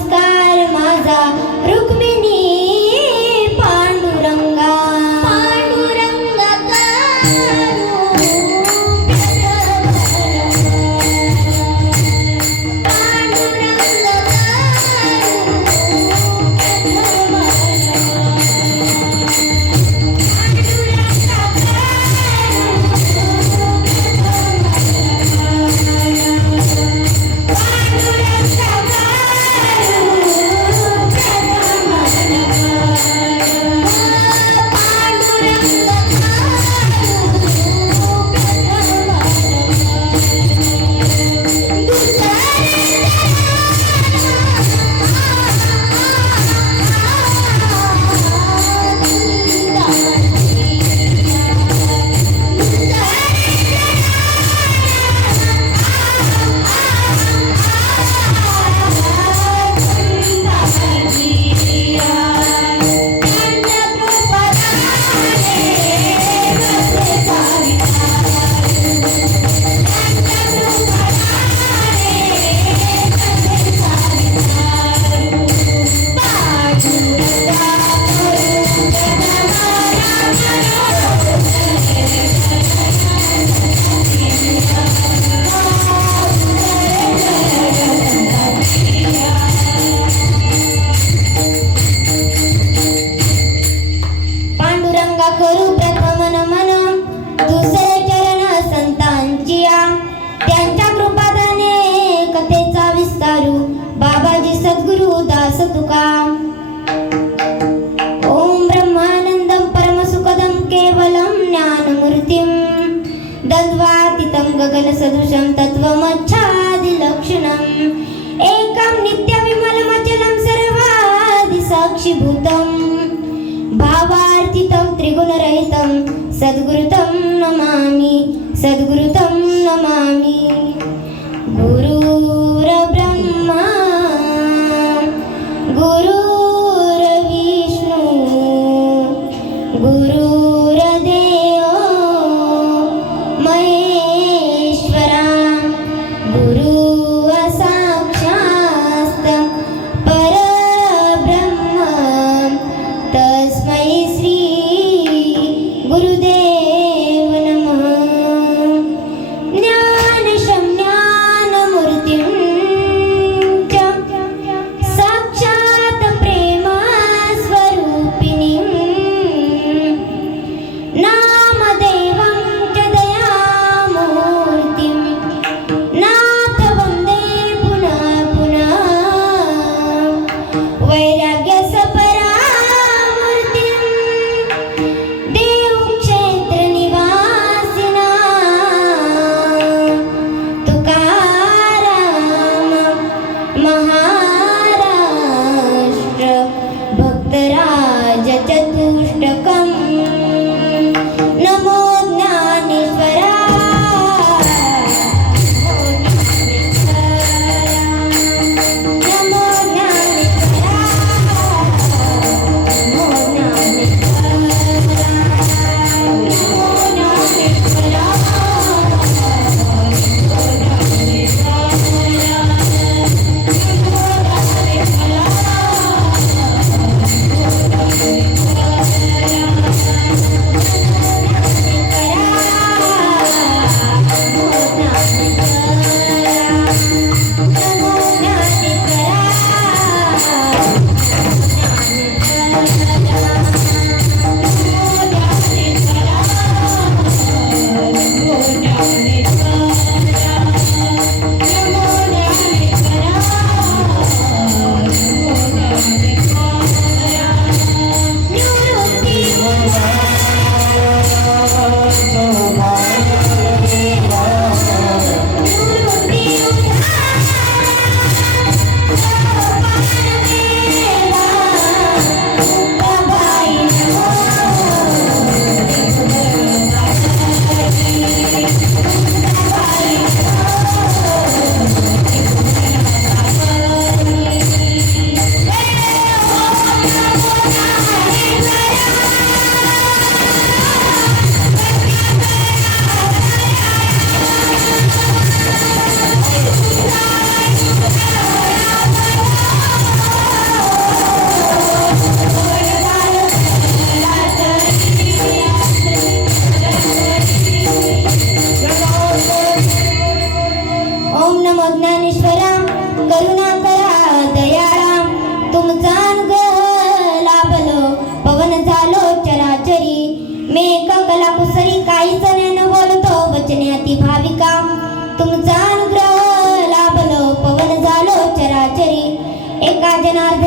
नमस्कार माझा रुक्मिणी पांडुरंगा पांडुरंगा करू प्रथम नमन दुसरे चरण संतांचिया त्यांच्या कृपादाने कथेचा विस्तारू बाबाजी सद्गुरु दास तुका ओम ब्रह्मानंदं परमसुखदं केवलं ज्ञानमूर्तिं द्वन्द्वातीतं गगनसदृशं तत्त्वमच्छादिलक्षणम् एकं नित्यविमलमचलं सर्वादिसाक्षिभूतं भावार्थितं त्रिगुणरहितं सद्गुरुतं नमामि सद्गुरुतं नमामि। गुरुर्ब्रह्मा गुरुर्विष्णु गुरुर्देवो महेश्वरा गुरुः साक्षात् परब्रह्म तस्मै श्री गुरुदेव नमः। ज्ञानशम्यानमूर्तिं च साक्षात् प्रेमस्वरूपिणीं नामदेवं च दयामूर्तिं नाथ वन्दे पुनः पुनः। वैराग्यसपरामूर्तिं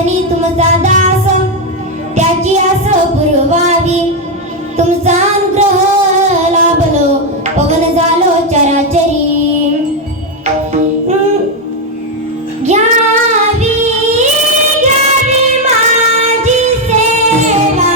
धनी तुमचा दास त्याची आस पुरवावी तुमचा अनुग्रह लाभलो पवन झालो चराचरी घ्यावी घ्यावी माझी सेवा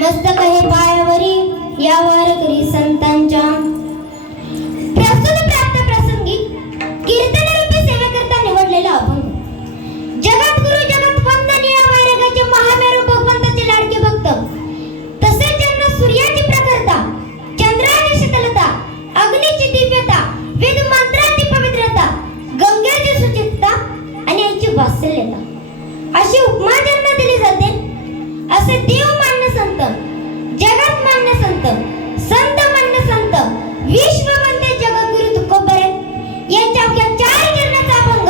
मस्तक हे पायावरी या वारकरी संतांच्या प्रस्तुत प्राप्त प्रसंगी कीर्तनरूपी सेवेकरता निवडलेला अभंग जगद्गुरु जगत वंदनीय वैराग्याचे महामेरू भगवंताचे लाडके भक्त तसेच ज्यांना सूर्याची प्रखरता चंद्राची शीतलता अग्नीची दिव्यता वेद मंत्राची पवित्रता गंगेची सुचितता आणि याची वात्सल्यता अशी उपमा ज्यांना दिली जाते असे देव मान्य संत जगत मान्य संत संत मान्य संत विश्ववंदे जगद्गुरु तुकोबरे यांच्या अवघ्या 4 चरणाचा अभंग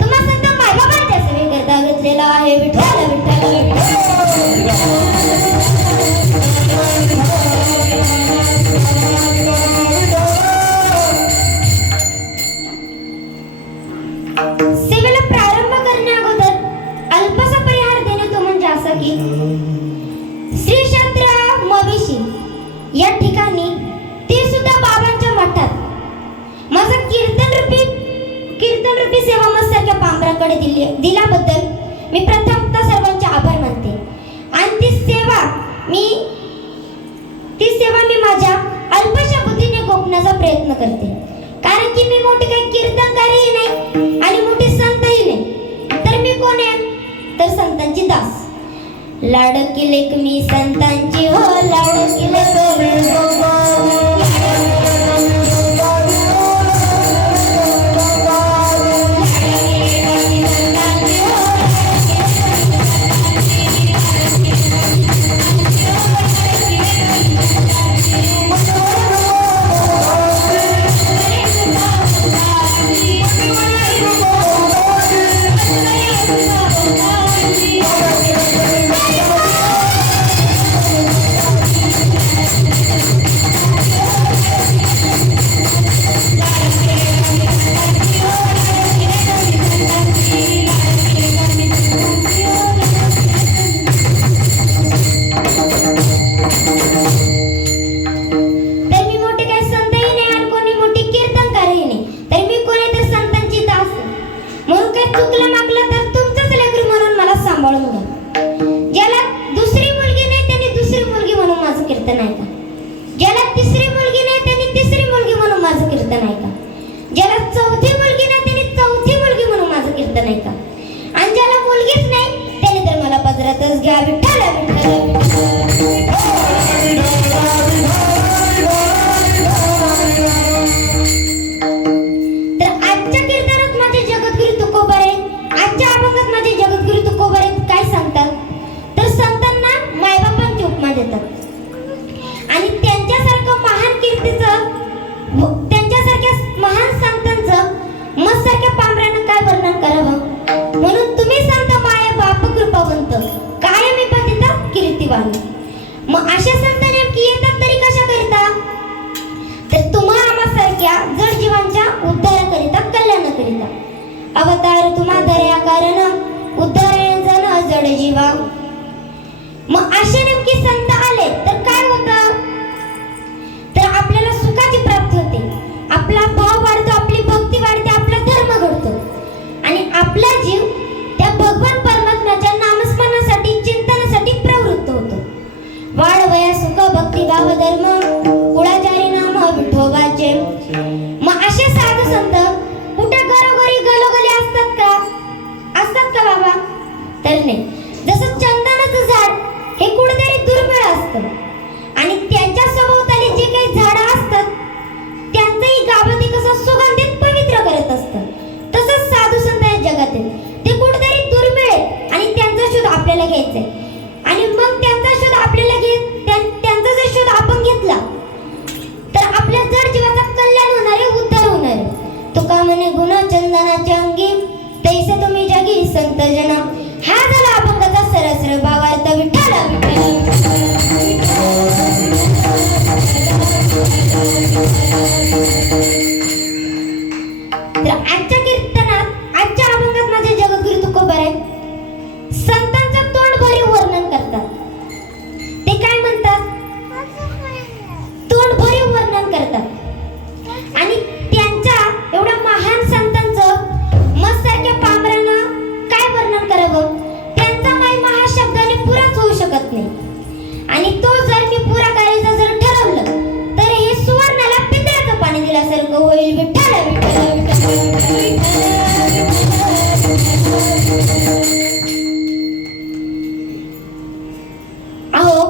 तुम्हा संत मायबाबांच्या सेवेकरता घेतलेला आहे. विठ्ठल विठ्ठल सेवेला प्रारंभ करण्या अगोदर अल्पसा परिहार देणे तो म्हणजे असा की श्री क्षेत्र मविशी या ठिकाणी ते सुद्धा बाबांच्या मठात माझा कीर्तन रूपी सेवा मस्तक्या पांबराकडे दिल्याबद्दल मी प्रथमतः सर्वांचे आभार मानते आणि ती सेवा मी माझ्या अल्पशा बुद्धीने गोपण्याचा प्रयत्न करते कारण की मी मोठी काही कीर्तनकारही नाही आणि मोठी संतही नाही तर मी कोण आहे तर संतांची दास लाडकी लेक मी संतांची हो लाडकी लेक करणे. जसं चंदनाचं झाड हे कुठेतरी दुर्मिळ असतं आणि त्याच्या सभोवताली जे काही झाडं असतात त्यांचंही गाभा कसं सुगंधित पवित्र करत असतं. तसंच साधू संत या जगातील ते कुठेतरी दुर्मिळ आहेत आणि त्यांचा शोध आपल्याला घ्यायचा आहे. आणि मग त्यांचा शोध आपल्याला त्यांचा जर शोध आपण घेतला तर आपल्या जड जीवाचा कल्याण होणार आहे, उद्धार होणार आहे. तुका म्हणे गुण चंदनाच्या अंगी तैसे तुम्ही जगी संत जना. हा झाला अभंगाचा सरळ भावार्थ. विठ्ठल तर आजच्या कीर्तनात आजच्या अभंगात माझे जगद्गुरु तुकोबाराय संतांचं तोंड भरीव वर्णन करतात. ते काय म्हणतात? तोंड भरीव वर्णन करतात आणि त्यांच्या एवढ्या महान संतांचं मस्सारख्या पामरानं काय वर्णन करावं? त्यांचा महिमा हा शब्दाने पुराच होऊ शकत नाही आणि तो जर मी पुरा करायचा जर ठरवलं तर हे सुवर्णाला पितळाचं पाणी दिल्यासारखं होईल. विठ्ठल विठ्ठल विठ्ठल अहो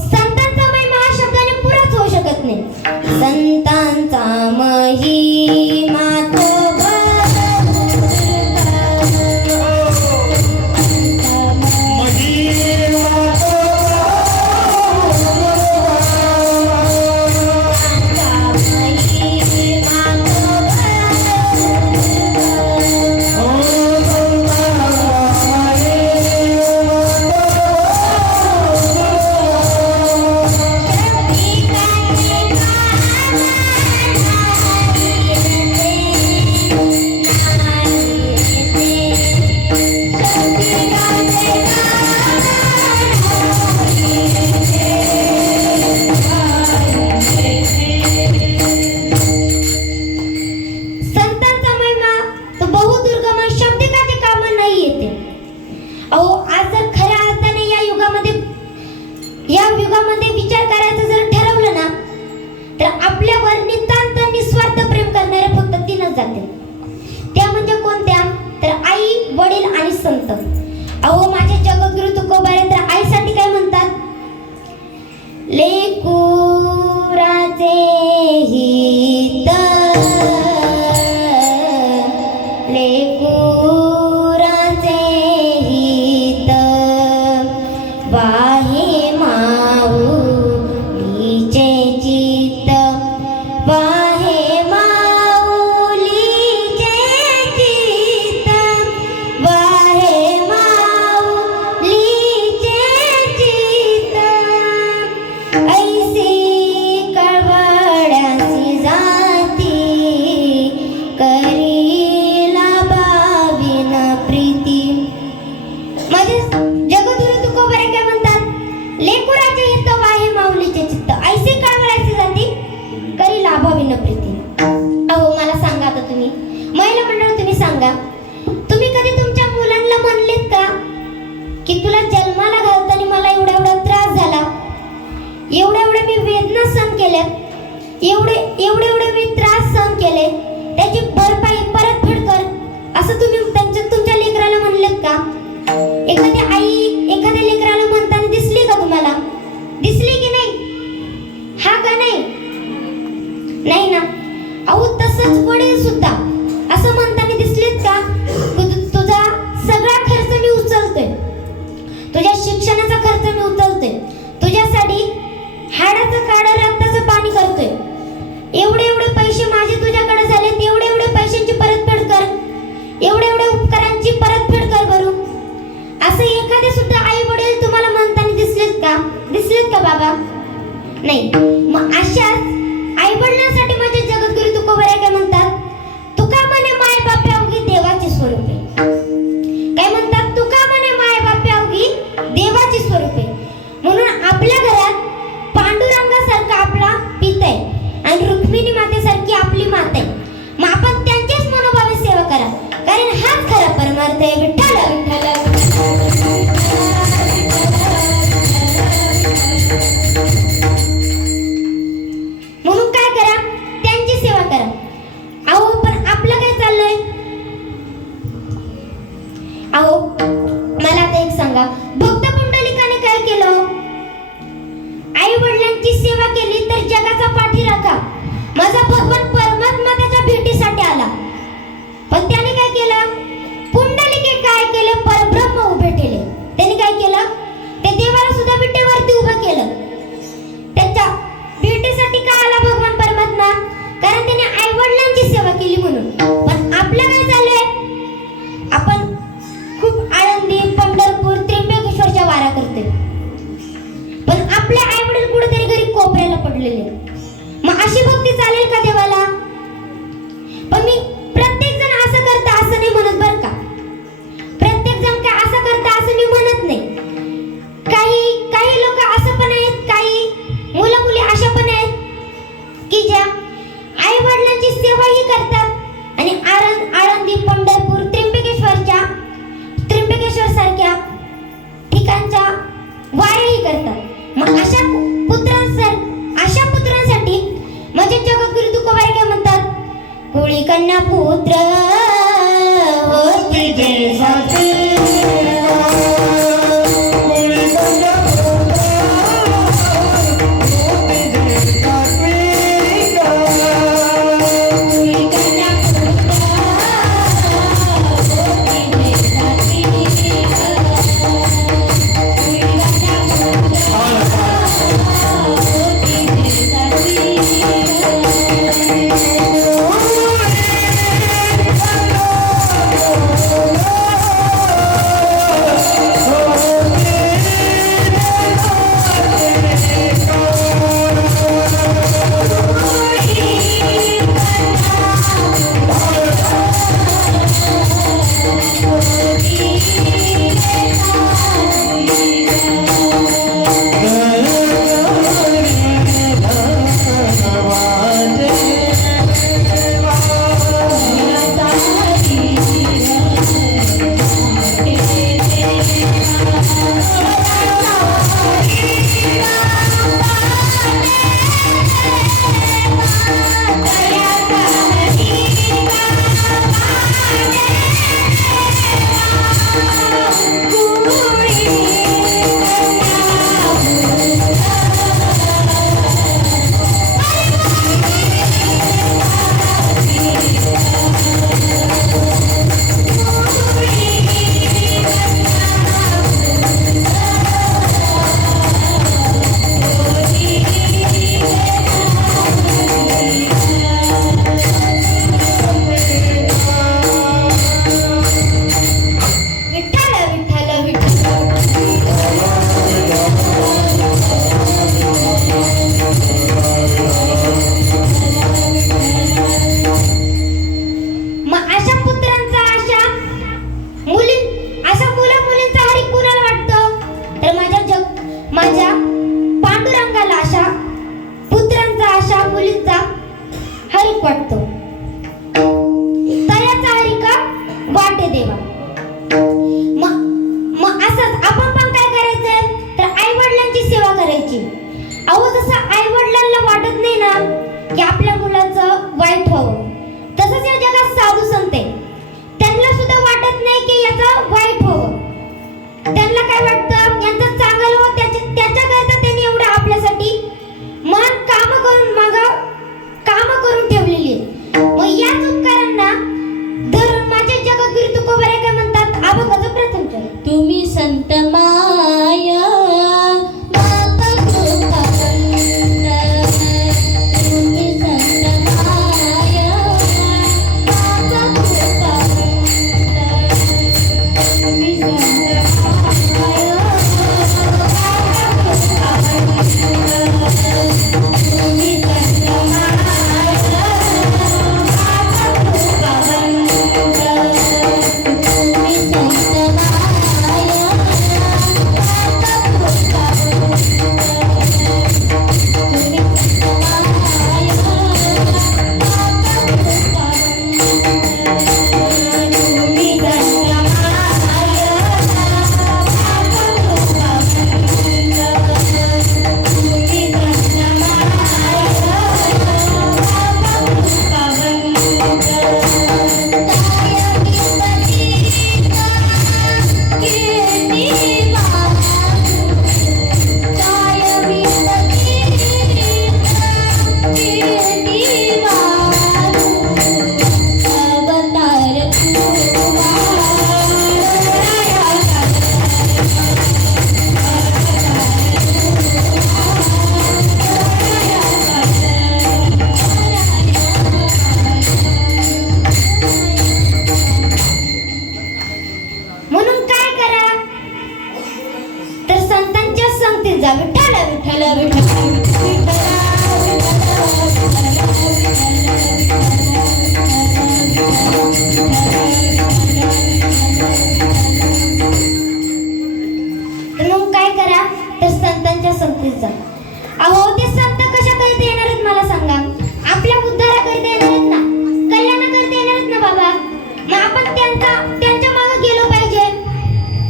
संतांचा महिमा हा शब्दाने पुराच होऊ शकत नाही. संतांचा महिमा तो विचार करायचं जर ठरवलं ना तर आपल्यावर नितांत निस्वार्थ प्रेम करणारे फक्त तीनच जाते. त्या म्हणजे कोणत्या? तर आई, वडील आणि संत. अहो माझे जगद्गुरु तुकोबारे तर आईसाठी काय म्हणतात? लेकुराचे हित लेकुराचे हित वाहे तुम्ही कधी तुमच्या मुलांना म्हणलेत का की तुला जन्माला घालताना मला एवढा एवढा त्रास झाला, एवढे मी वेदना सहन केल्या, एवढे मी त्रास सहन केले, त्याची भरपाई परतफेड कर, असं तुम्ही तुमच्या लेकराला म्हणलेत का? एखादी आई एखाद्या लेकराला म्हणताना दिसली का तुम्हाला? दिसली की नाही? हा का नाही? नाही ना. अहो तसंच वडील सुद्धा असं म्हणताना दिसलेत का? तुझा सगळा खर्च मी उचलतोय, तुझ्या शिक्षणाचा खर्च मी उचलतोय, तुझ्यासाठी हाडाचं काढा रक्ताचं पाणी करतोय, एवढे पैसे माझे तुझ्याकडे झाले, एवढे पैशांची परतफेड कर, एवढे उपकारांची परतफेड कर बरं. असं एखादे सुद्धा आई वडील तुम्हाला म्हणताना दिसलेत का बाबा? नाही. मग अशाच आई वडिलांसाठी माझे जगद्गुरु तुकोबाराय काय म्हणतात? तुका म्हणे माय बापे अवघी देवाची स्वरूपे. काय म्हणतात? तुका म्हणे माय बापे अवघी देवाची स्वरूपे. म्हणून आपल्या घरात पांडुरंगासारखा आपला पिता आहे आणि रुक्मिणी मातेसारखी आपली माता आहे. मग आपण त्यांचेच मनोभावे सेवा करा, कारण हाच खरा परमार्थ आहे. विठ्ठल विठ्ठल म्हणून काय करा? त्यांची सेवा करा. अहो पण आपलं काय चाललंय? अहो मला आता सेवा केली तर जगाचा पाठीराखा माझा भगवान परमात्मा त्याच्या भेटीसाठी आला. पण त्याने काय केलं? पुंडलिके काय केले? परब्रह्म उभे केले. त्याने काय केलं? त्या देवाला सुद्धा विटेवरती उभं केलं. त्याच्या भेटीसाठी का आला भगवान परमात्मा? कारण त्याने आई वडिलांची सेवा केली म्हणून. पण आपलं काय झालंय? आपण खूप आळंदी, पंढरपूर, त्र्यंबकेश्वरच्या वारा करतोय, पण आपले आई वडील कुठेतरी घरी कोपऱ्याला पडलेले. मग अशी भक्ती चालेल का देवाला? पण मी प्रत्येक जण असं करता असं नाही म्हणत बरं का. प्रत्येक जण काय असं करता असं मी म्हणत नाही. काही लोक असं पण आहेत, काही मुलं मुली अशा पण आहेत की ज्या आई वडिलांची सेवाही करतात आणि आळंदी, पंढरपूर, त्र्यंबकेश्वर सारख्या ठिकाणच्या वाऱ्याही करतात. मग अशा पुत्रांसाठी म्हणजे जगद्गुरु तुकोबा विठ्ठला विठ्ठला विठ्ठला विठ्ठला मग काय करा तर संतांच्या संगतीत जा. अहो ते संत कशा करीता येणार आहेत मला सांगा. आपल्या उद्धारा करीता येणार आहेत ना, कल्याणा करीता येणार आहेत ना बाबा. मग आपण त्यांच्या मागे गेलो पाहिजे,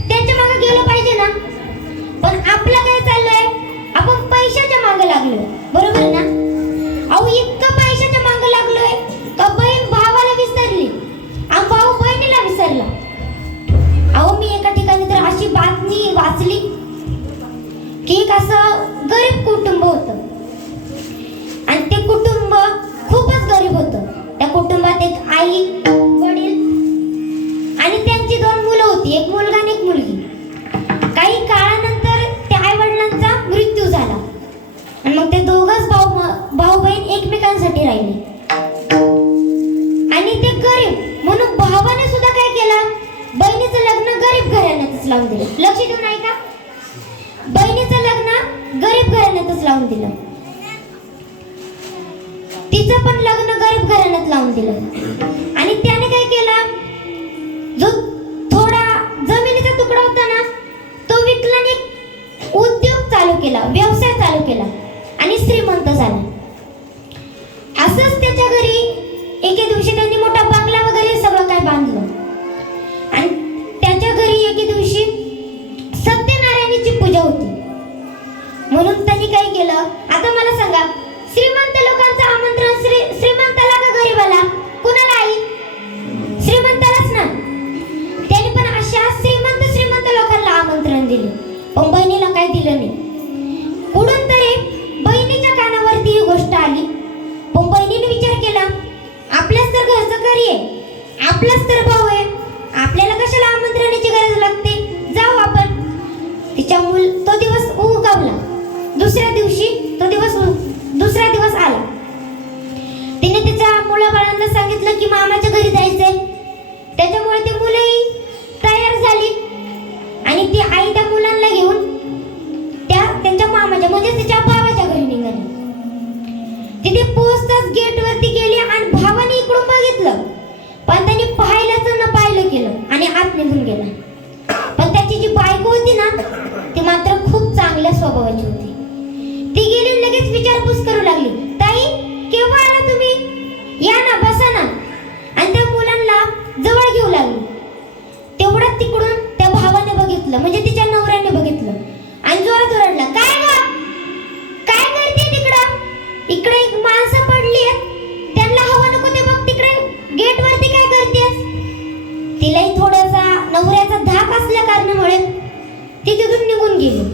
त्यांच्या मागे गेलो पाहिजे ना. पण आपलं काय चाललंय, आपण पैशाच्या मागे लागलोय, बरोबर ना. अहो इतकं पैशाच्या मागे लागलोय का बहीण भावाला विसरली आणि भाऊ बहिणीला विसरला. अहो मी एका ठिकाणी तर अशी बातमी वाचली की एक असं गरीब कुटुंब होतं आणि ते कुटुंब खूपच गरीब होतं. त्या कुटुंबात एक आई, वडील आणि त्यांची 2 मुलं होती, एक मुलगा आणि एक मुलगी. काही काळानंतर त्या आई वडिलांचा मृत्यू झाला आणि मग ते दोघच भाऊ बहीण एकमेकांसाठी राहिले. आणि ते गरीब म्हणून भावाने सुद्धा काय केलं, बहिणीचं लग्न गरीब घराण्यातच लावून दिलं. लक्ष देऊन ऐका, बहिणीचं लग्न गरीब घराण्यातच लावून दिलं, तिचं पण लग्न गरीब घराण्यात लावून दिलं. आणि त्याने काय केलं, जो थोडा जमिनीचा तुकडा होता ना तो विकला आणि एक उद्योग चालू केला, व्यवसाय चालू केला आणि श्रीमंत झाला. असंच त्याच्या घरी एके दिवशी त्यांनी मोठा बंगला वगैरे सगळं काय बांधलं आणि त्याच्या घरी एके दिवशी सत्यनारायणाची पूजा होती. म्हणून त्यांनी काय केलं, आता मला सांगा, श्रीमंत लोकांचं आमंत्रण श्रीमंताला का गरीबाला, कुणाला आई, श्रीमंतालाच ना. त्यांनी पण अशा श्रीमंत लोकांना आमंत्रण दिले, पण बहिणीला काय दिलं नाही. कुठून तरी बहिणीच्या कानावरती ही गोष्ट आली. पण बहिणीने विचार केला, आपल्याच तर घरचं घरी आहे, आपलाच तर भाऊ आहे, आपल्याला कशाला आमंत्रणाची गरज लागते, जाऊ आपण. तो दिवस उगवला, दुसऱ्या दिवशी दुसरा दिवस आला. तिने तिच्या मुलाबाळांना सांगितलं की मामाच्या घरी जायचंय. त्याच्यामुळे ती मुलंही तयार झाली आणि ती आई त्या मुलांना घेऊन त्यांच्या मामाच्या म्हणजे तिच्या भावाच्या घरी निघाली. तिथे पोहोचताच गेट वरती गेली आणि भावाने इकडून बघितलं, पण त्यांनी पाहिल्याचं न पाहिलं केलं आणि आत निघून गेला. पण त्याची जी बायको होती ना ती मात्र खूप चांगल्या स्वभावाची होती. ती गेली लगेच विचारपूस करू लागली, ताई केव्हा आला तुम्ही, या ना, बसा ना. आणि त्या मुलांना जवळ घेऊ लागली. तेवढ्यात तिकडून त्या भावाने बघितलं, म्हणजे तिच्या नवऱ्याने बघितलं आणि जोरात ओरडला, काय काय करते तिकडं, इकडे एक माणसं पडली आहेत, त्यांना हवं नको ते बघ, तिकडे गेट वरती काय करतेस. तिलाही थोडासा नवऱ्याचा धाक असल्या कारणामुळे ती तिथून निघून गेली.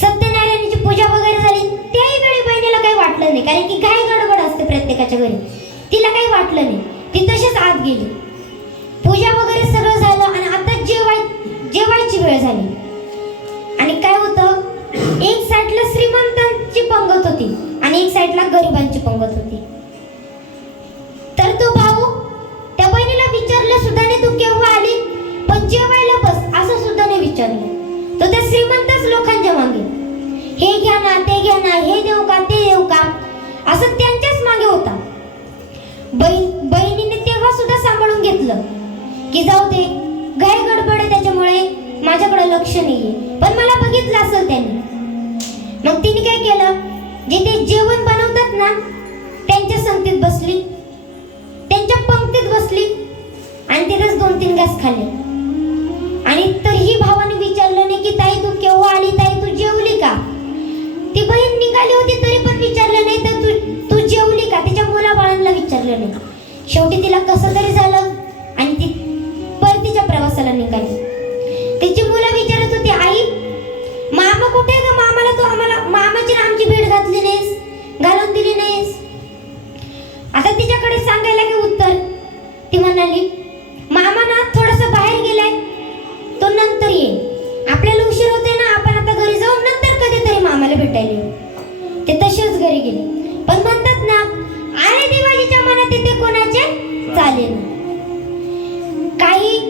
सत्यनारायणाची पूजा वगैरे झाली. त्याही वेळी बहिणीला काही वाटलं नाही, कारण की घाई गडबड असते प्रत्येकाच्या घरी. तिला काही वाटलं नाही, ती तशीच आत गेली. पूजा वगैरे सगळं झालं आणि आता जेवायची वेळ झाली. आणि काय होतं, एक साईडला श्रीमंतांची पंगत होती आणि एक साईडला गरिबांची पंगत होती. तर तो भाऊ त्या बहिणीला विचारलं सुद्धा नाही, तू केव्हा आली, पण जेवायला बस असं सुद्धा नाही विचारलं. तो त्या श्रीमंतच लोकांच्या मागे, हे घ्या ना, ते घ्या ना, हे देऊ का, ते देऊ का, असं त्यांच्याच मागे होता. बहिणीने तेव्हा सुद्धा सांभाळून घेतलं की जाऊ दे, घाई गडबड आहे त्याच्यामुळे माझ्याकडे लक्ष नाहीये, पण मला बघितलं असेल त्यांनी. मग तिने काय केलं, जिथे जेवण बनवतात ना त्यांच्या संगतीत बसली, त्यांच्या पंक्तीत बसली आणि तिथेच 2-3 घास खाल्ले. आणि तरीही भावाने विचारलं नाही की ताई तू केव्हा आली, ताई तू जेवली का. ती बहीण निघाली होती तरी पण विचारलं नाही, तर तू जेवली का, तिच्या मुलाबाळांना विचारलं नाही. शेवटी तिला कसं तरी झालं आणि ती परतीच्या प्रवासाला निघाली. तिची मुलं विचारत होती, आई मामा कुठे ग, मामाला तू मामाची आमची भेट घातली नाहीस, घालून दिली नाहीस. आता तिच्याकडे सांगायला की उत्तर, ती म्हणाली, मामा ना थोडंसं बाहेर गेलाय, तो नंतर येईल, आपल्याला उशीर होते ना, आपण आता घरी जाऊन नंतर कधीतरी मामाला भेटायला येऊ. ते तसेच घरी गेले. पण म्हणतात ना, आले देवाजीच्या मनात ते कोणाचे चालेल.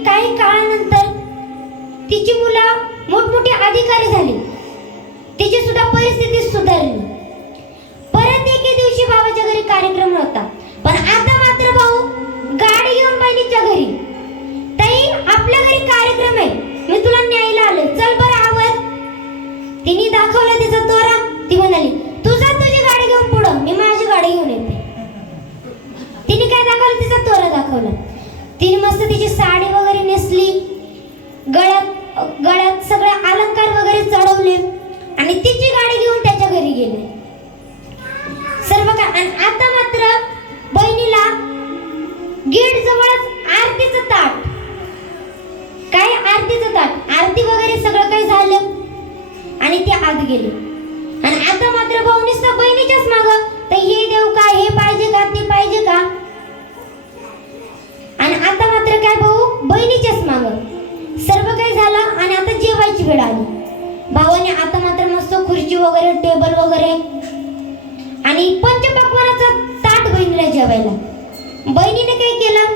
काही काळानंतर तिची मुलं मोठमोठी अधिकारी झाली परिस्थिती सुधारली. परत एके दिवशी भावाच्या घरी कार्यक्रम होता, पण आता मात्र भाऊ गाडी घेऊन बहिणीच्या घरी. ताई, आपल्या घरी कार्यक्रम आहे, मी तुला न्यायला आले, चल बरं आवर. तिने दाखवला तिचा तोरा. ती म्हणाली, तू जा तुझी गाडी घेऊन पुढं, मी माझी गाडी घेऊन येते. तिने काय दाखवलं? तिचा तोरा दाखवला. तिने मस्त तिची साडी वगैरे नेसली, गळ्यात सगळे अलंकार वगैरे चढवले आणि तिची गाडी घेऊन त्याच्या घरी गेले. सर्व काय. आणि आता मात्र बहिणीला गेट जवळच आरतीचं ताट, काय आरतीचं ताट, आरती वगैरे सगळं काही झालं आणि ते आत गेले. आणि आता मात्र भाऊ नुसता बहिणीच्याच मागं, तर हे देऊ का, हे पाहिजे का, ते पाहिजे का. आणि आता मात्र काय भाऊ बहिणीच्याच मागं. सर्व काही झालं आणि आता जेवायची वेळ आली. भावाने आता मात्र मस्त खुर्ची वगैरे, टेबल वगैरे आणि पंचपक्वान्नाचा ताट बहिणीला जेवायला. बहिणीने काय केलं?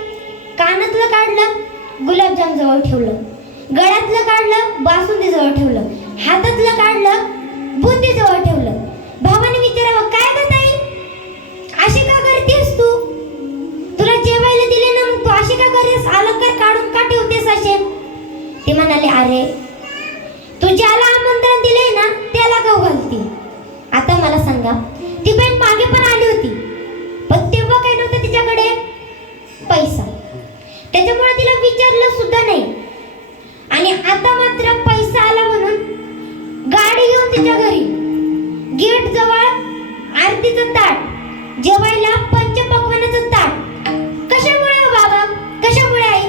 कानातलं काढलं, गुलाबजाम जवळ ठेवलं, गळ्यातलं काढलं, बासुंदी जवळ ठेवलं, हातातलं काढलं, बुंदी जवळ ठेवलं. भावाने विचारावं, काय ग ताई, अशी का करतेस तू? तुला जेवायला दिले ना, मग तू अशी का करतेस? अलंकार काढून का ठेवतेस असे? ती म्हणाली, अरे तू ज्याला आमंत्रण दिले ना त्याला गाव घालती. आता मला सांगा, ती बहीण मागे पण आली होती, पण तेव्हा काही नव्हतं तिच्याकडे पैसा, त्याच्यामुळे तिला विचारलं सुद्धा नाही. आणि आता मात्र पैसा आला म्हणून गाडी घेऊन तिच्या घरी, गेट जवळ आरतीचं ताट, जेवायला पंचपक्वान्नाचं ताट. कशामुळे हो बाबा, कशामुळे आई?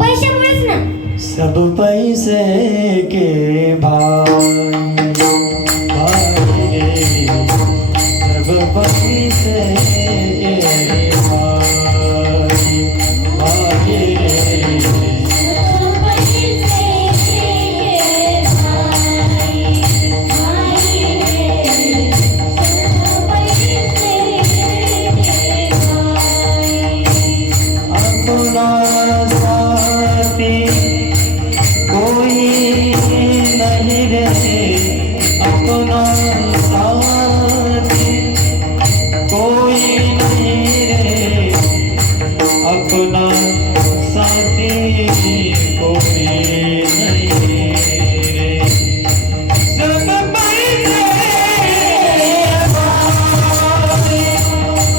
पैशामुळेच ना. सब पैसे के भाई भाई रे, सब पैसे के भाई भाई रे, सब पैसे के भाई भाई रे, सब पैसे के भाई. अपना साथी कोई नहीं रे, अपना साथी कोई नहीं रे, अपना साथी कोई नहीं रे. सब पैसे भाई भाई रे,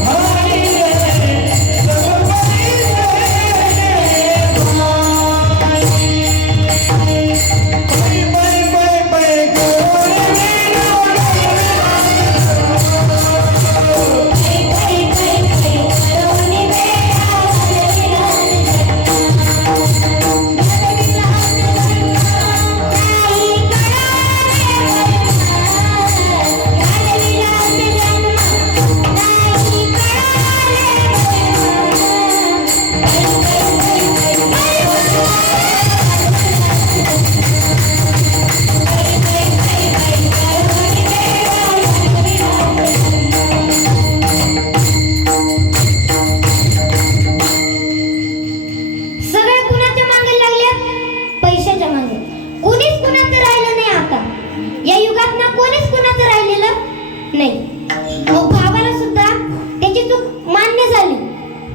सब पैसे नाही. मग भावाला सुद्धा त्याची चूक मान्य झाली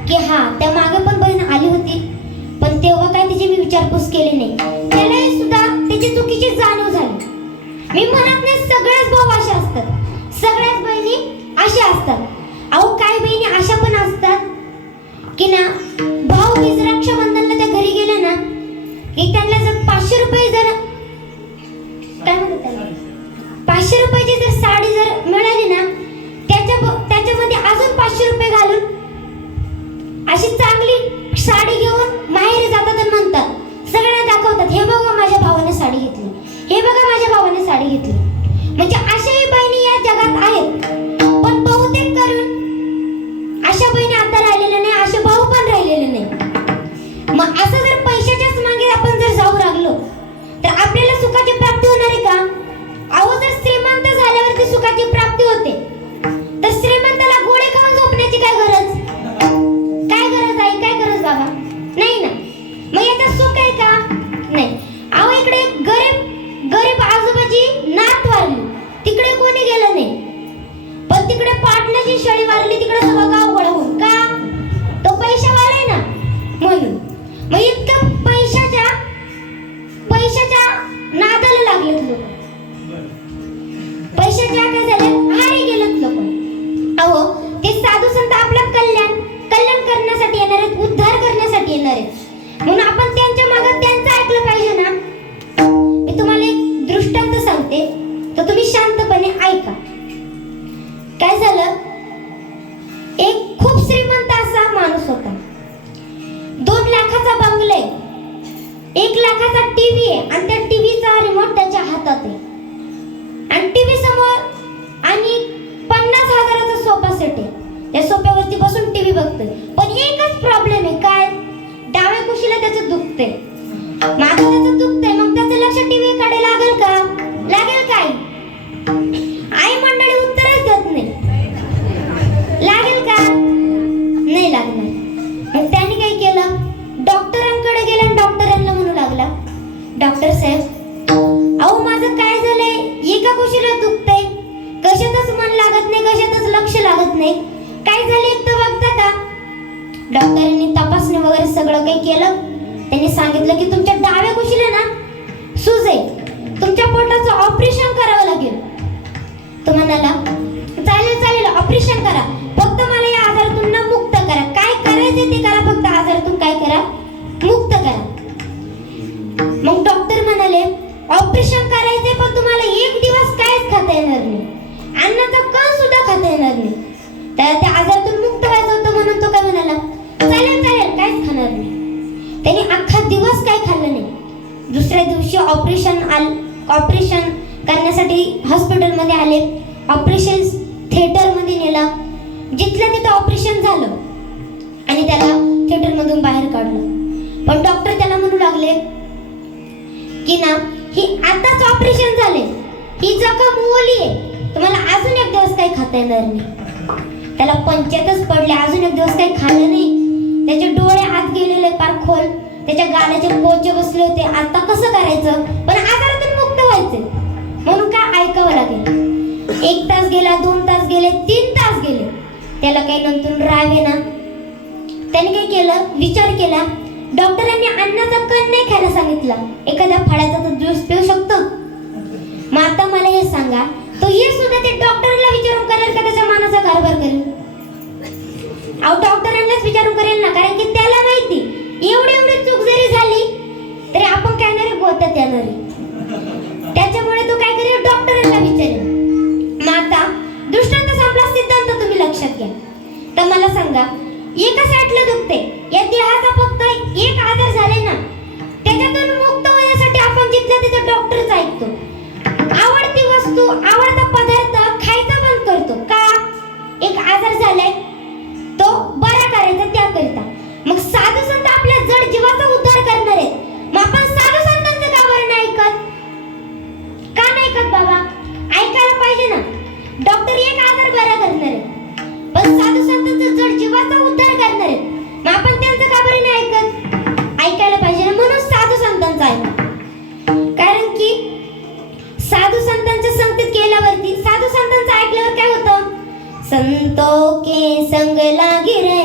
की हा, त्या मागे पण बहीण आली होती, पण तेव्हा काय तिची मी विचारपूस केली नाही. त्यालाही सुद्धा त्याची चुकीची जाणीव झाली. मी म्हणत नाही सगळ्याच भाऊ अशा असतात, सगळ्याच बहिणी अशा असतात. अहो, काही बहिणी अशा पण असतात की ना, भाऊ बीज रक्षाबंधनला त्या घरी गेले ना, की त्यांना जर 500 रुपये जर काय म्हणतात त्याला, 500 रुपयाची जर साडी जर मिळाली ना, त्याच्यामध्ये अजून 500 रुपये घालून अशी चांगली साडी घेऊन माहेरी जातात आणि म्हणतात, सगळ्यांना दाखवतात, हे बघा माझ्या भावाने साडी घेतली, हे बघा माझ्या भावाने साडी घेतली. म्हणजे अशाही बहिणी या जगात आहेत, पण बहुतेक करून अशा बहिणी आता राहिलेल्या नाही, असे भाऊ पण राहिलेले नाही. मग असं जर पैशाच्याच मागे आपण जर जाऊ लागलो तर आपल्याला सुखाची प्राप्ती होणार आहे का? अहो, जर श्रीमंत झाल्यावरती सुखाची प्राप्ती होते, तर श्रीमंताला गोळे खाऊन झोपण्याची काय गरज? काय गरज आहे? काय गरज बाबा? नाही ना. मग याचा सुख आहे का? नाही. अहो, इकडे गरीब आजोबाची नात पैशाच्या नादाला लागलेत लोक, पैशाच्या काय झाले आहारी गेलेत लोक. अहो ते साधू संत आपलं कल्याण करण्यासाठी येणार आहेत, उद्धार करण्यासाठी येणार आहेत, म्हणून आपण त्यांच्या मागे त्यांचं ऐकलं पाहिजे ना. मी तुम्हाला एक दृष्टांत सांगते, तर तुम्ही शांतपणे ऐका. काय झालं, एक खूप श्रीमंत असा माणूस होता. 2 लाखाचा बंगला आहे, 1 लाखाचा टीव्ही आहे आणि त्या टीव्हीचा रिमोट त्याच्या हातात आहे आणि टीव्ही समोर आणि 50,000चा सोफा सेट आहे. त्या सोफ्यावरती बसून टीव्ही बघतोय. पण एकच प्रॉब्लेम आहे, काय, डाव्या कुशीला त्याचं दुखतंय, मागं त्याचं दुखतंय. मग त्याचं लक्ष टीव्ही कडे लागेल का? लागेल काय? आई मंडळी उत्तरच देत नाही. लागेल का? नाही लागणार. मग त्याने काय केलं, डॉक्टरांकडे गेला आणि डॉक्टरांना म्हणू लागला, डॉक्टर साहेब, अहो माझं काय झालंय, एका कुशीला दुखतंय, कशातच मन लागत नाही, कशातच लक्ष लागत नाही, काय झालं एक तर बघता का? डॉक्टरांनी तपासणी वगैरे सगळं काही केलं. त्यांनी सांगितलं की तुमच्या डाव्या कुशीला ना सूज आहे, तुमच्या पोटाचं ऑपरेशन करावं लागेल. तो म्हणाला, चालेल ऑपरेशन करा, फक्त मला या आजारातून ना मुक्त करा. काय करायचं ते करा, फक्त आजारातून काय करा, मुक्त करा. मग डॉक्टर म्हणाले, ऑपरेशन करायचंय पण तुम्हाला 1 दिवस काहीच खाता येणार नाही, अन्नाचा कण सुद्धा खाता येणार नाही. त्या आजारातून मुक्त व्हायचं होतं म्हणून तो काय म्हणाला, चालेल काहीच खाणार नाही. त्याने अख्खा दिवस काय खाल्लं नाही. दुसऱ्या दिवशी ऑपरेशन करण्यासाठी हॉस्पिटलमध्ये आले. ऑपरेशन थिएटरमध्ये नेला. जिथलं तिथं ऑपरेशन झालं आणि त्याला थिएटरमधून बाहेर काढलं. पण डॉक्टर त्याला म्हणू लागले की ना, ही आताच ऑपरेशन झाले, ही जखम ओली आहे, तुम्हाला अजून 1 दिवस काही खाता येणार नाही. त्याला पंचायतच पडले, अजून 1 दिवस काही खाल्लं नाही. त्याचे डोळे आत गेलेले पार खोल, त्याच्या गालाचे पोचे बसले होते. आता कसं करायचं, पण आजारातून मुक्त व्हायचे म्हणून काय ऐकावं लागेल. 1 तास गेला, 2 तास गेले, 3 तास गेले. त्याला काही नंतर राग येणार. त्याने काय केलं, विचार केला. डॉक्टरांनी अन्नाचा कण नाही खायला सांगितला, एखाद्या फळाचा तर ज्यूस पिऊ शकतो. मग आता मला हे सांगा, तो हे सुद्धा ते डॉक्टरला विचारून करेल का त्याच्या मनाचा कारभार करेल? अहो डॉक्टरांनाच विचारून करेल ना, कारण की त्याला माहिती एवढी चूक जरी झाली तरी आपण काय नाही गोत्यात येणार आहे. त्याच्यामुळे तो काय करेल, डॉक्टरांना विचारेल. मग आता दृष्टांत संपला, सिद्धांत तुम्ही लक्षात घ्या. तर मला सांगा, एका साईडला दुखते, या देहाचा फक्त एक आजार झाले ना, त्याच्यातून मुक्त होण्यासाठी आपण जिथल्या तिथे डॉक्टरच ऐकतो. आवडती वस्तू, आवडता पदार्थ खायचा बंद करतो का? एक आजार झालाय तो बरा करायचा त्याकरिता. मग साधू संत आपल्या जड जीवाचा उद्धार करणार आहेत, मग आपण साधू संतांचं का बरं नाही ऐकत? का नाही ऐकत बाबा? ऐकायला पाहिजे ना. डॉक्टर एक आजार बरा करणार आहे, पण साधू संतांचं जड जीवाचा उद्धार करणार आहेत, मग आपण त्यांचं का बरं नाही ऐकत? ऐकायला पाहिजे ना. म्हणून साधू संतांचं ऐका, कारण की साधू संतांच्या संगतीत गेल्यावरती, साधू संतांचं ऐकल्यावर काय होतं, संतों के संग लागी रे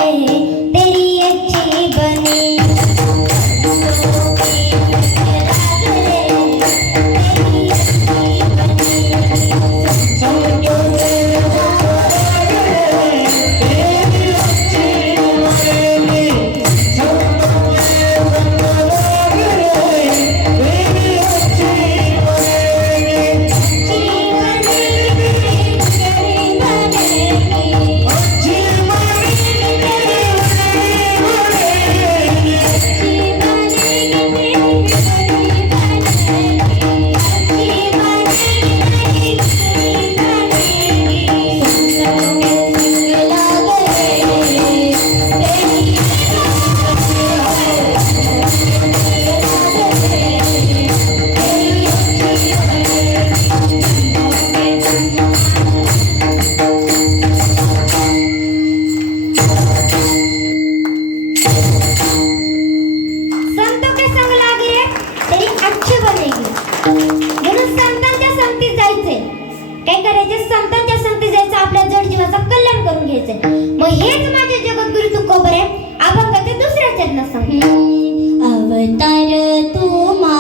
तेरी अच्छी बनी, काय करायचे, संतांच्या संगतीत जायचं, आपल्या जड जीवाचं कल्याण करून घ्यायचं. मग हेच माझे जगद्गुरु तुकोबर आहे. अभंगाचे दुसऱ्या चरणात सांग. अवतार तुम्हा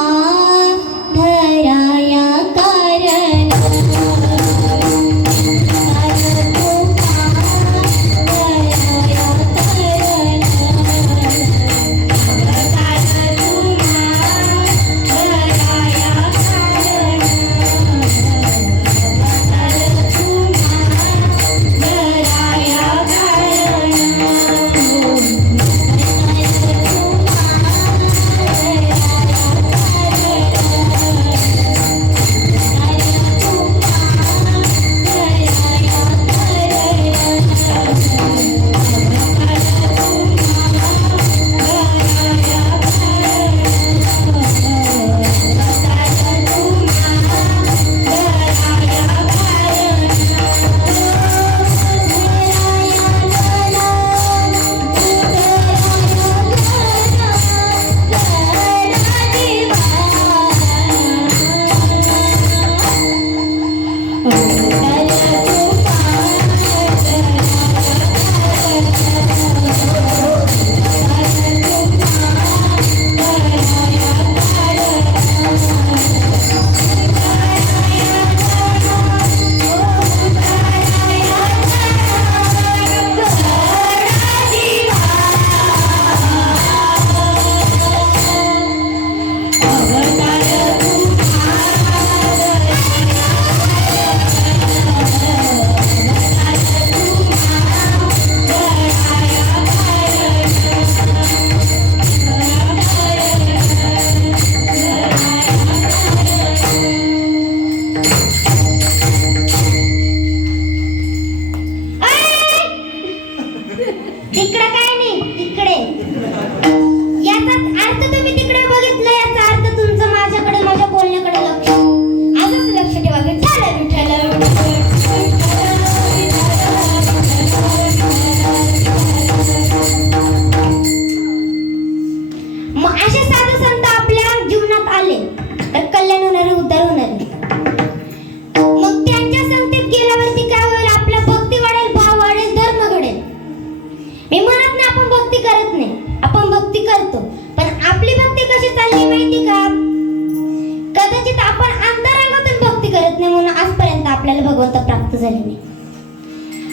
आपल्याला भगवंत प्राप्त झाले नाही.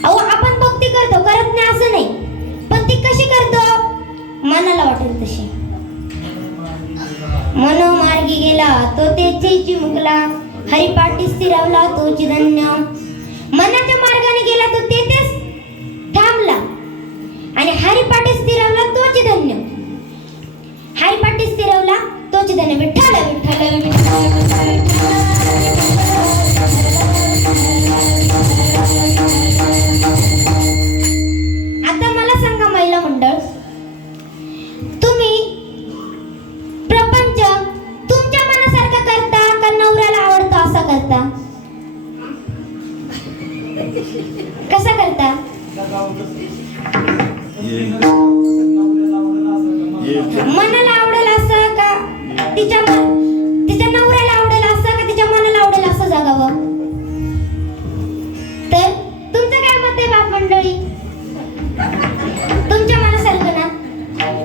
अहो आपण भक्ती करतो, करत नाही असं नाही, पण ती कशी करतो? मनाला वाटेल तशी. मनोमार्गी गेला तो तेथे चिमुकला, हरिपाठी स्थिरावला तोची धन्य. मनाच्या मार्गाने गेला तो तेथेच थांबला आणि हरिपाठी स्थिरावला तोची धन्य. हरिपाठी स्थिरावला तोची धन्य. विठ्ठल विठ्ठल विठ्ठल. आता मला सांगा महिला मंडळ, तुम्ही प्रपंच तुमच्या मनासारखा करता का नवऱ्याला आवडतो असा करता? कसा करता? मनाला आवडेल असं का तिच्या नवऱ्याला आवडेल असं का तिच्या मनाला आवडेल असं जगावं? तर तुमचं काय मत आहे बाप मंडळी? तुमच्या मनासारखं ना?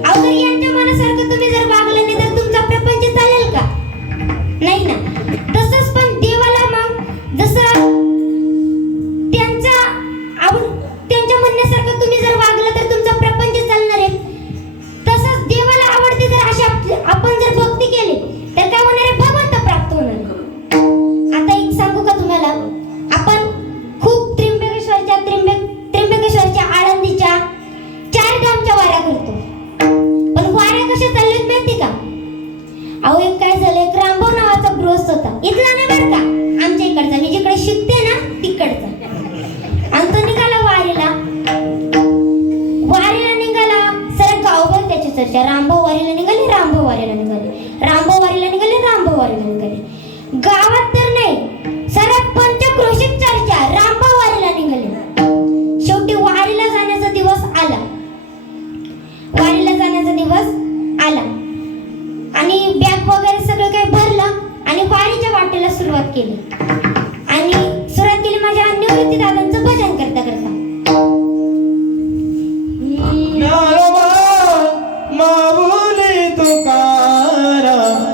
अगर यांच्या मनासारखं तुम्ही जर वागलं नाही तर तुमचा प्रपंच चालेल का? नाही ना. तसंच पण देवाला मग जसं त्यांच्या म्हणण्यासारखं तुम्ही जर वागलं तर तुमचा प्रपंच चालणार आहे. तसंच देवाला आवडते जर अशा आपण जर भक्ती केली तर काय होणार आहे? भगवंत प्राप्त होणार. आता एक सांगू का तुम्हाला? आपण खूप त्र्यंबकेश्वरच्या आळंदीच्या 4 गावच्या वाऱ्या करतो, पण वाऱ्या कशा चालल्यात माहिती का? अहो एक काय झालं, एक रामभाऊ नावाचा गृहस्थ होता, इथला नाही बरं का, आमच्या इकडचा, मी जिकडे शिकते ना तिकडचा. आणि तो निघाला वारीला निघाला. सर गावभर त्याची चर्चा, रामभाऊ वारीला निघाले, रामभाऊ वारीला निघाले, रामभाऊ वारीला निघाले, रामभाऊ वारीला निघाले. गावात तर नाही, सर पंचक्रोशीत चर्चा, रामभाऊ वारीला निघाले. शेवटी वारीला जाण्याचा दिवस आला. वारीला जाण्याचा दिवस आला आणि बॅग वगैरे सगळं काही भरलं आणि वारीच्या वाटेला सुरुवात केली. आणि सुरुवात केली माझ्या निवृत्ती दादांचं भजन करता करता. ज्ञानोबा माऊली तुकाराम,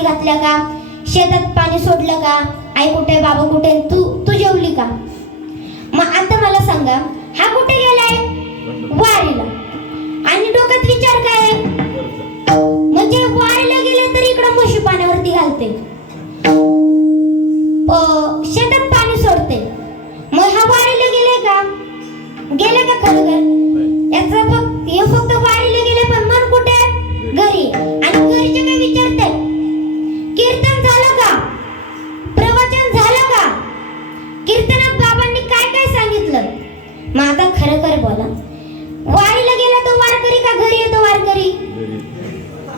घातल्या का, शेतात पाणी सोडलं का, आई कुठे बाबा कुठे, तू जेवली का? मग आता मला सांगा, हा कुठे गेलाय? वारीला. आणि डोक्यात विचार काय? म्हणजे वारीला गेले तर इकडे म्हशी पाण्यावरती घालते, शेतात पाणी सोडते. मग हा वारीला गेले का? गेले का खरं? हे फक्त वारीला गेले, पण मन कुठे? घरी. आणि घरचे काय विचारतात? कीर्तन झालं का? प्रवचन झालं का? कीर्तनात बाबांनी काय काय सांगितलं? मग आता खरं बोला, वारीला गेला तो वारकरी का घरी येतो वारकरी?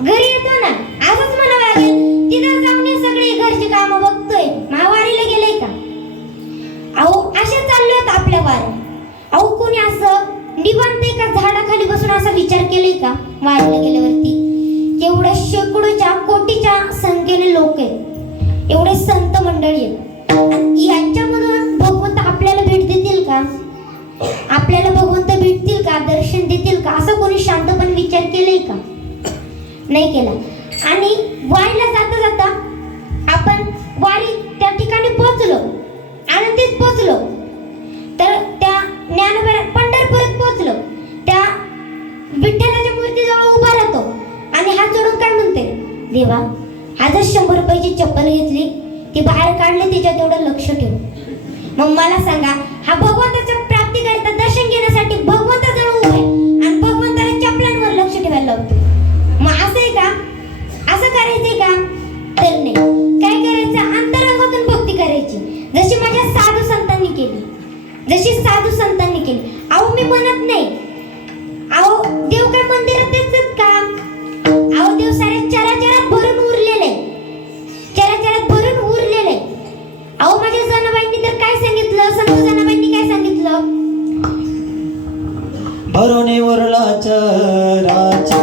घरी येतो ना, असंच म्हणावं लागेल. तिथं जाऊन हे सगळे घरची कामं बघतोय, वारीला गेले का? अहो असे चालले आहेत आपल्या वारी. वारीला गेल्यावरती एवढ्या शेकडोच्या कोटीच्या संख्येने लोक आहेत, एवढे संत मंडळी आहेत, आणि यांच्यामधून भगवंत आपल्याला भेट देतील का? आपल्याला भगवंत भेटतील का? दर्शन देतील का? असं कोणी शांतपणे विचार केलाय का? नाही केला. आणि वारीला जाता जाता आपण वारी त्या ठिकाणी पोहोचलो, आनंदीत पोहोचलो, तर त्या ज्ञानोबा पंढरपुरात पोहोचलो, त्या विठ्ठलाच्या मूर्तीजवळ उभा राहतो आणि हात जोडून काय म्हणते, देवा हा जर 100 रुपयाची चप्पल घेतली, ती बाहेर काढली, तिच्या तेवढं लक्ष ठेव. मग मला सांगा, हा भगवंताच्या प्राप्ती करता दर्शन घेण्यासाठी भगवंताजवळ उभा आहे आणि भगवंताला चपलांवर लक्ष ठेवायला लावतो. मग असं आहे का? असं करायचंय का? तर नाही. काय करायचं? अंतरंगातून भक्ती करायची, जशी माझ्या साधू संतांनी केली, जशी साधू संतांनी केली. अहो मी म्हणत नाही, अहो देव काय मंदिरात येतात का? अहो देव साऱ्या चराचरात भरून उरलेले आहे, चराचरात भरून उरलेले आहे. अहो माझ्या जनाबाईंनी तर काय सांगितलं, संत जनाबाईंनी काय सांगितलं? भरून उरला चराचरी,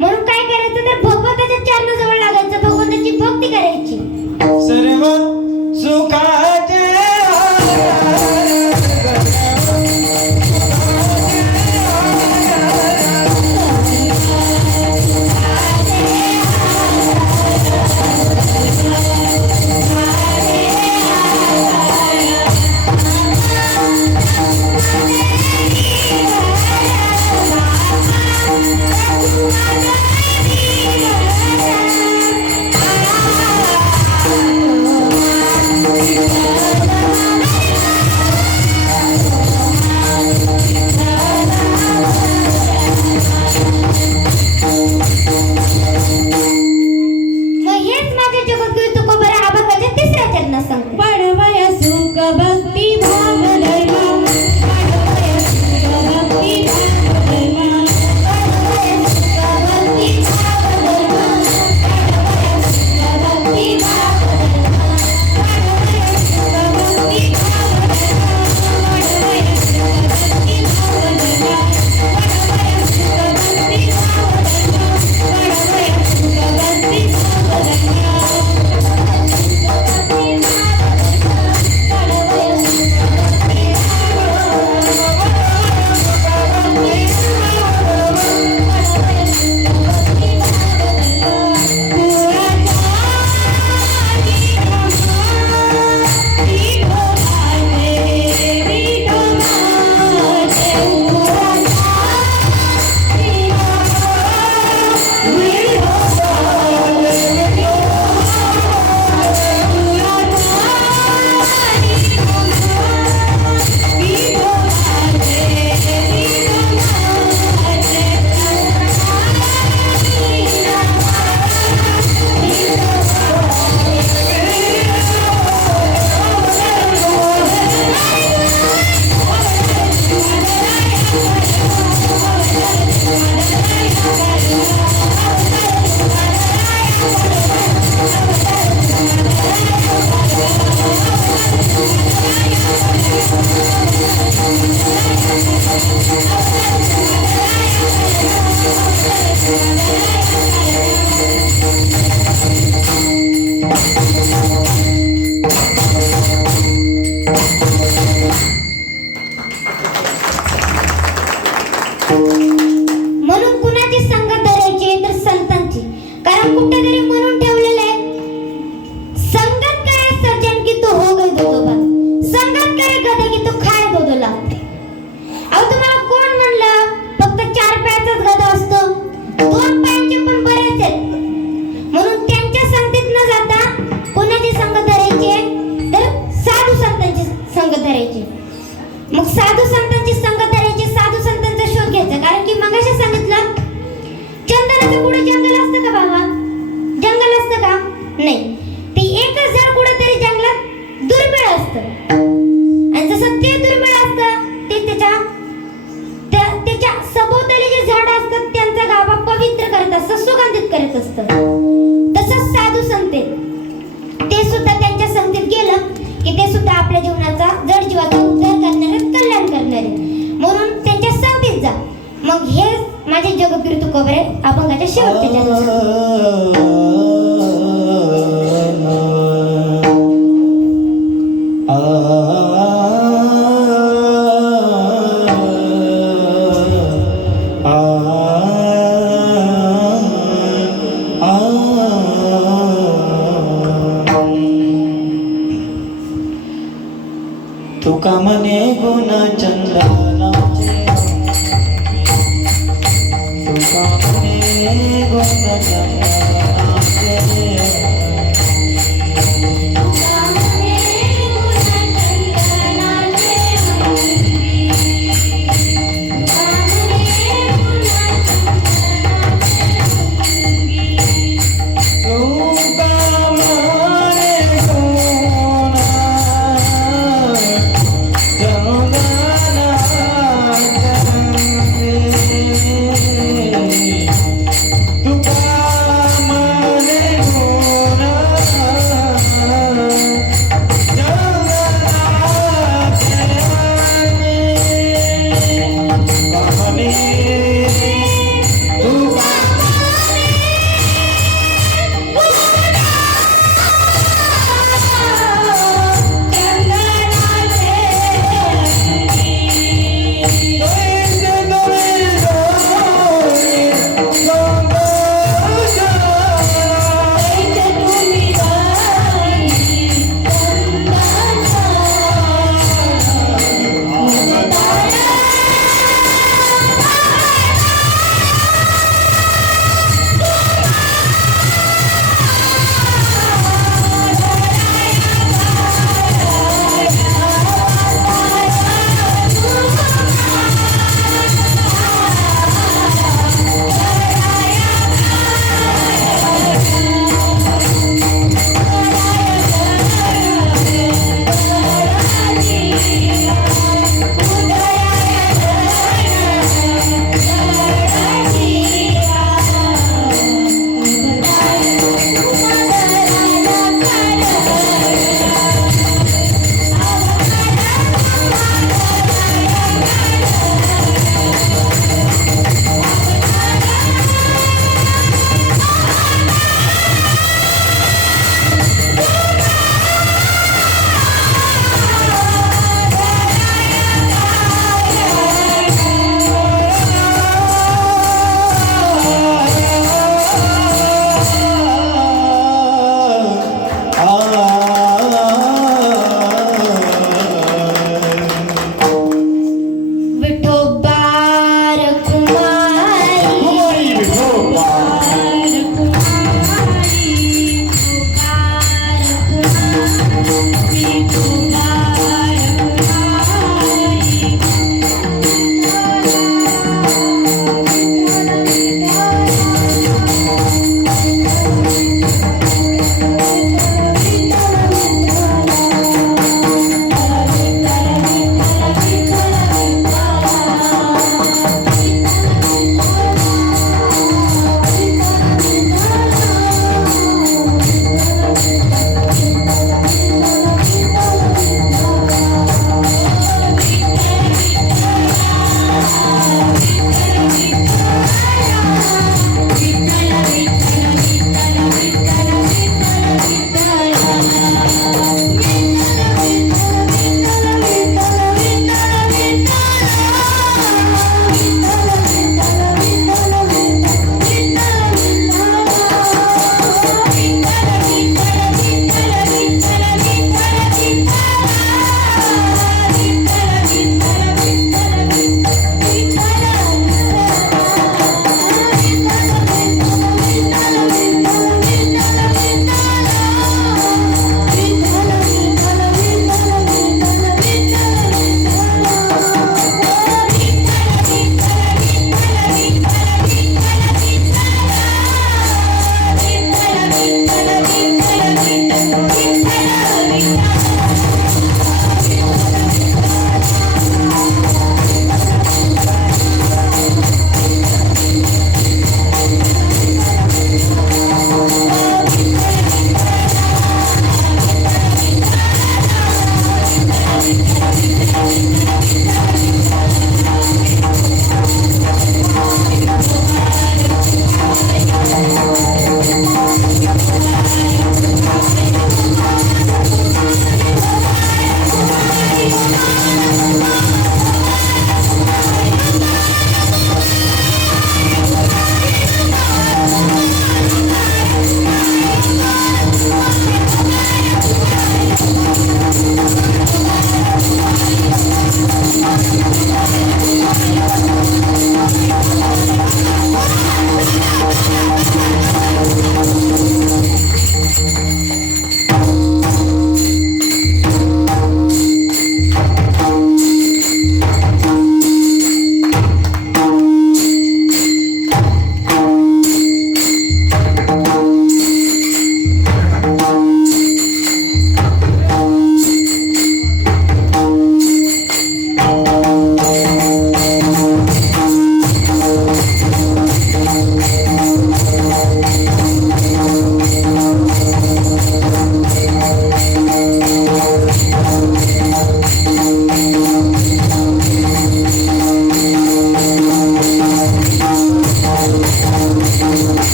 म्हणून काय करायचं, तर भगवंताच्या चरणाजवळ लागायचं, भगवंताची भक्ती करायची. सर्व सुखाचे Thank you. म्हणून कुणाची संगत धरायची तर संतांची. कारण कुठेतरी म्हणून ठेवलेलं आहे, संगत करे सज्जन की तो हो गई दो बात, संगत करे गधे की तो खाए दो लात. अहो तुम्हाला कोण म्हणलं फक्त 4 पायाचाच गधा असतो? 2 पायांचे पण बरेच आहेत. म्हणून त्यांच्या संगतीत न जाता कोणाची संगत धरायची तर साधू संतांची संगत धरायची. मग साधू संतांची संगत धरायची, साधू संतांचा शोध घ्यायचा. कारण की मगाशी सांगितलं चंदनाचं कुठे जंगल असतं का बाबा? जंगल असतं का? नाही. ते एकच झाड कुठेतरी जंगलात दुर्मिळ असतं. आणि जसं ते दुर्मिळ असतं ते त्याच्या सभोवताली जे झाड असतात त्यांचा गाभा पवित्र करत असतं, सुगंधित करत असतं. तसंच साधू संत ते सुद्धा त्यांच्या संगतीत गेलं की ते सुद्धा आपल्या जीवनाचा जड जीवाचा उद्धार करणारे, कल्याण करणारे. म्हणून त्यांच्या संगतीत जा. मग हे माझे जगद्गुरु तुकोबरे अभंगाच्या शेवटच्या जन्म. तुका म्हणे गुण चंदनाचे, तुका म्हणे गुण चंदनाचे, तुका म्हणे गुण चंदनाचे अंगी, तुका म्हणे गुण चंदनाचे अंगी. तुका म्हणे गुण तुका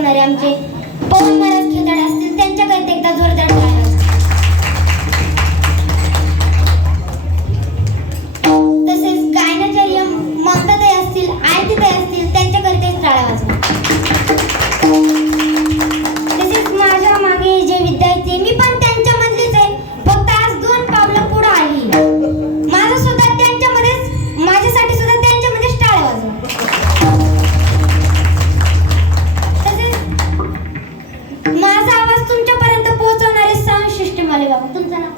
पोचवणारे आमचे पवन महाराज खेताडे असतील त्यांच्याकडे एकदा जोरदार टाळ्या वाजवा. तसेच गायनाचार्य ममताताई असतील आरतीताई असतील त्यांच्याकरिता टाळ्या वाजवा. तसेच माझ्या मागे जे विद्यार्थी मी पण त्यांच्यामधलीच आहे, फक्त आज 2 पावलं पुढे आली. माझं सुद्धा त्यांच्यामध्येच माझ्यासाठी सुद्धा त्यांच्यामध्येच टाळ्या वाजवा. तसेच माझा आवाज तुमच्यापर्यंत पोहोचवणारे साऊंड सिस्टम वाले बाबा, तुमचं नाव?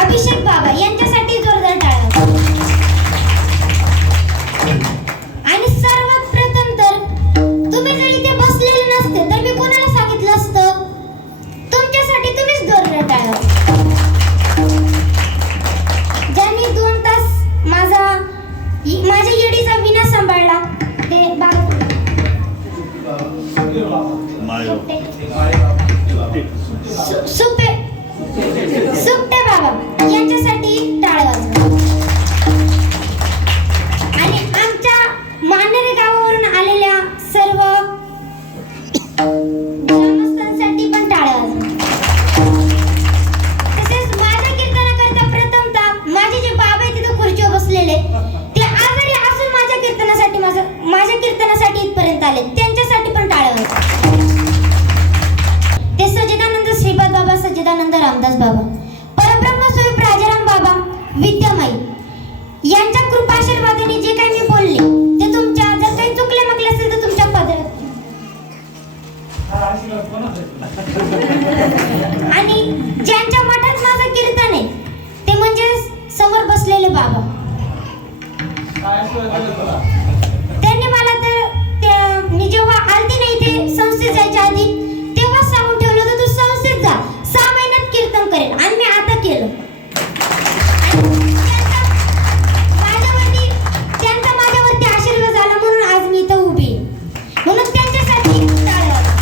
अभिषेक बाबा यांच्यासाठी जोरदार टाळ्या वाजवा. आणि सर्वात प्रथम तर तुम्ही जर इथे बसलेले नसते तर मी कोणाला सांगितलं असतं? तुमच्यासाठी तुम्हीच जोरदार टाळ्या वाजवा. ज्यांनी 2 तास माझ्या येडीचा विना सांभाळला ते बाबा सुपटे बाबा यांच्यासाठी टाळ्या वाजवा. आणि आमच्या मानेरे गावावरून आलेल्या सर्व ग्रामस्थांसाठी पण टाळ्या वाजवा. तसेच माझ्या कीर्तनाकरता प्रथमतः माझे जे बाबा आहेत तिथे खुर्चीवर बसलेले ते आजारी असून माझ्या कीर्तनासाठी इथपर्यंत आले, त्यांच्यासाठी पण टाळ्या वाजवा. ते सच्चिदानंद श्रीपाद बाबा, सच्चिदानंद रामदास बाबा, परब्रह्म स्वरूप राजाराम बाबा, विद्यामाई यांच्या कृपाशीर्वादाने जे काही मी बोलले ते तुमच्या जर काही चुकले मकले असेल तर तुमच्या पदरात. आणि ज्यांच्या मठात माझं कीर्तन आहे ते म्हणजे समोर बसलेले बाबा, त्यांनी मला तर मी जेव्हा आलती नाही ते संस्थेत जायच्या आधी तेव्हा सांगून ठेवलं होतं तू संस्थेत जा, 6 महिन्यात कीर्तन करेल. आणि मी आता केलं. त्यांचा माझ्यावरती आशीर्वाद झाला म्हणून आज मी इथं उभी आहे. म्हणून त्यांच्यासाठी टाळ्या वाजवा.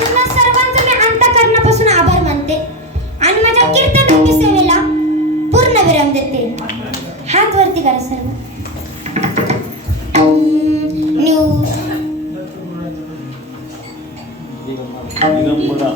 तुम्हा सर्वांचं मी अंतःकरणापासून आभार मानते आणि माझ्या कीर्तन सेवेला पूर्ण विराम देते. हात वरती करा सर्व. दिगंबरा